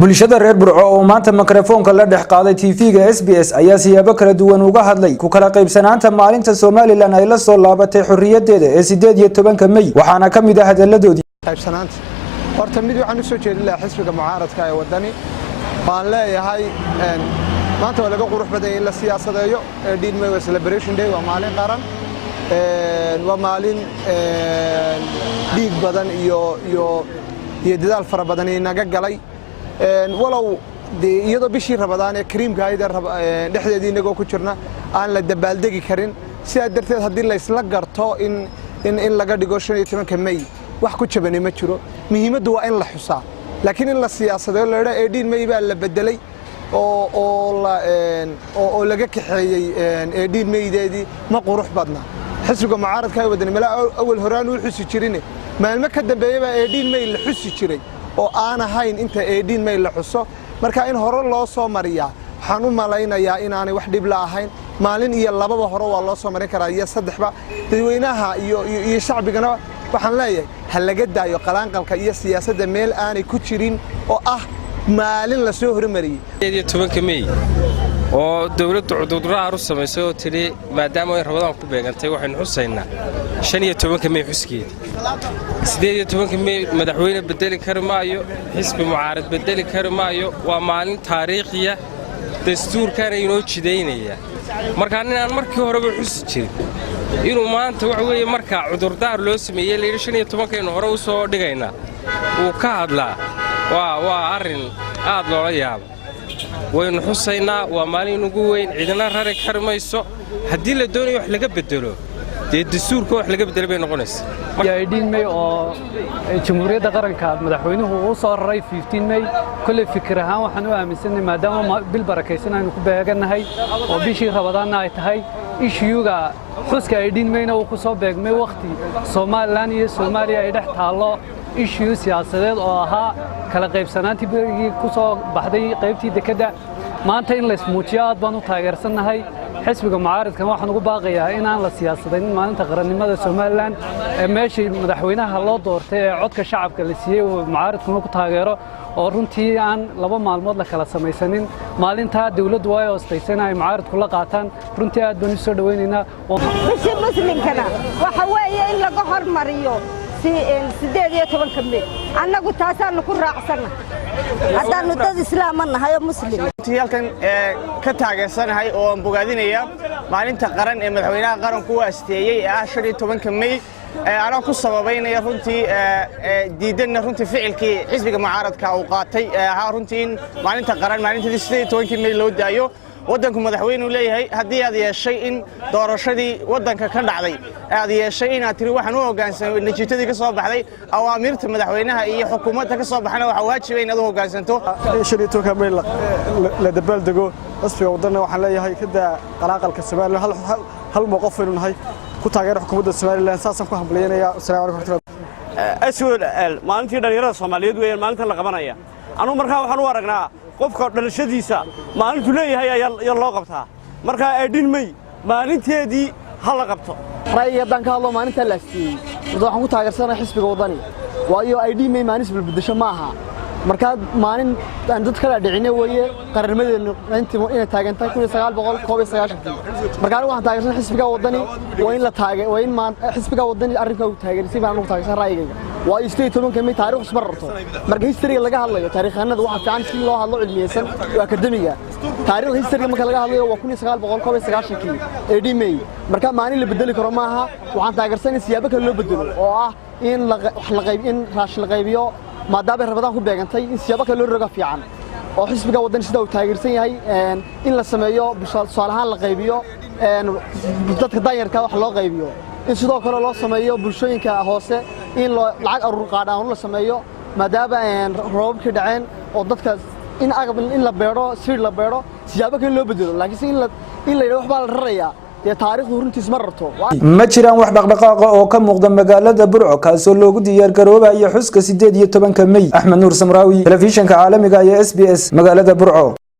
bulshada reer Burco oo maanta mikrofoonka la dhex qaaday TV-ga SBS ayaa siyaabo kala duwan uga hadlay ku kala qaybsanaanta maalinta Somaliland ay la soo laabatay xorriyadeeda ee 18 May waxaana kamid ah hadaladoodii qaybsanaanta horta mid waxaan u soo jeedinaa xisbiga mucaaradka ee wadani baan leeyahay maanta waa laga qurux badan in la siyaasadeeyo Dean May celebration day waa maalin qaran waa maalin dhiig badan iyo dadaal fara badan inaga galay walow iyadoo bishii Ramadaan ee Kariimka ayda dhexdeedii inaga ku jirna aan la dabaaldegi karin sidaa darteed hadii la isla garto in laga dhigo 15 May wax ku jabani ma jiro muhiimadu waa in la xusaa laakiin in la siyaasadeeyo la yiraahdo Dean May baa la bedelay oo laga kaxeeyay Dean May-deedii ma qurux badna xisbiga mucaaradka ee wadani mala awal horaan uu xusi jirin maalmo ka dambeeyay Dean May la xusi jiray oo aan ahayn inta Dean May la xuso marka in hore loo soo mariyaa waxaan u malaynayaa in aanay wax dhib la ahayn maalin iyo lababa hore waa loo soo marin karaa iyo saddexba dadweynaha iyo shacbigana waxaan leeyahay hal laga daayo qalaanqalka iyo siyaasadda meel aanay ku jirin oo ah maalin la soo hormariyay 18 May oo dawladdu cudurdaar u sameysay oo tiri maadaama ay Ramadaan ku beegantay waxaan xusaynaa 15 May xuskeedii 18 May madaxweyne bedeli kar maayo xisbi mucaarad bedeli kar maayo waa maalin taariikhiya dastuurkan inoo jideynaya marka aan markii horeba xusi jirin inuu maanta wax weeye marka cudurdaar loo sameeyay la 15 in hore u soo dhigayna uu ka hadlaa waa arin aad loo yaabo waynu xusaynaa waa maalin ugu weyn cidina rari karmayso hadii la doonayo wax laga bedelo dastuurka wax laga bedelo bay noqonaysaa Dean May oo jamhuuriyadda qaranka madaxweynuhu uu soo raray 15 May kulli fikir ahaan waxaan u aaminsanahay maadaama bil barakaysan aynu ku beeganahay oo bishii Ramadaan ay tahay issue-ga xuska Dean May uu ku soo beegmay waqti Somaliland iyo Soomaaliya ay dhex taalo issue siyaasadeed oo ahaa kala qaybsanaantii berigii ku soo baxday qaybtii dekada maanta in la ismuujiyo aad baan u taageersanahay xisbiga mucaaradka waxaan ugu baaqayaa in aan la siyaasadeyn maalinta qarannimada Somaliland ee meeshii madaxweynaha loo doortay ee codka shacabka la siiyay oo mucaaradku ku taageero oo runtii aan laba maalmood la kala samaysanin maalinta dawladdu way hoostaysanay mucaaradku la qaataan runtii aad baan u soo dhaweynaynaa muslimkana waxa weeye in laga hormariyo 18 May annagu taasaan ku raacsana hadaan dad islaam nahay oo muslim halkan ka taageersanahay oo aan bogaadinaya maalinta qaran ee madaxweynaha qaranku u asteeyay ee 15 May ana ku sababeynaya runtii diidana runtii ficilkii xisbiga mucaaradka uu qaatay runtii maalinta qaran maalinta 18 May loo daayo wadanku madaxweynuhu leeyahay hadii aad yeeshay in doorashadii wadanka ka dhacday aad yeeshay in aad tiri waxaan u hoggaansanay natiijadii ka soo baxday awaamirta madaxweynaha iyo xukuumadda ka soo baxana waxa waajib in aad u hoggaansanto 15 May la dabaaldego asfiga wadana waxaan leeyahay kada qalaaqalka Soomaaliland hal mowqif inuu nahay ku taageero xukuumadda Soomaaliland saasan ku hambalyeynaya assalaamu calaykum aswad maalintii dhalinyarada Soomaaliyeed weeyaan maalinta la qabanaya anu markaa waxaan u aragnaa qofka dhalashadiisa maalintu leeyahay ayaa loo qabtaa marka Dean May maalinteedii hal la qabto ra'yiga ka hadlo maalinta la asteeyay waxaan ku taageersanahay xisbiga wadani waayo Dean May maanis bilbidasho ma aha marka maalin aan dad kala dhicin weeye qarnimadeena inay taagantahay 1999 marka waxaan taageersanahay xisbiga wadani waa in la taageero waa in xisbiga wadani arrinka uu taageersay baan ugu taageersan ra'yigayga waa 18 May taariikh isma rarto marka history laga hadlayo taariikhanada waxa fiican si loo hadlo cilmiyeysan oo akademiga taariikh history marka laga hadlayo waa 1999 Dean May marka maalin la bedeli karo maaha waxaan taageersanahay siyaabo kale loo bedelo oo ah in la qaybiyo in raash la qaybiyo maadaama Ramadaan ku beegantay in siyaabo kale loo roga fiican oo xisbiga wadani sida uu taageersan yahay in la sameeyo su'aalahan la qaybiyo dadka danyarka wax loo qaybiyo in sidoo kale loo sameeyo bulshooyinka hoose in lacag urur qaadaan la sameeyo maadaama roobka dhaceen oo dadka in agab in la beero sir la beero siyaabo kale loo bedelo laakiin in la yiraahdo wax baa la rarayaa taariikhdu runtiis ma rarto ma jiraan wax dhaqdhaqaaq oo ka muuqda magaalada Burco kaasoo loogu diyaar garoobayo xuska 18 May Axmed Nuur Samraawi telefishinka caalamiga ee SBS magaalada Burco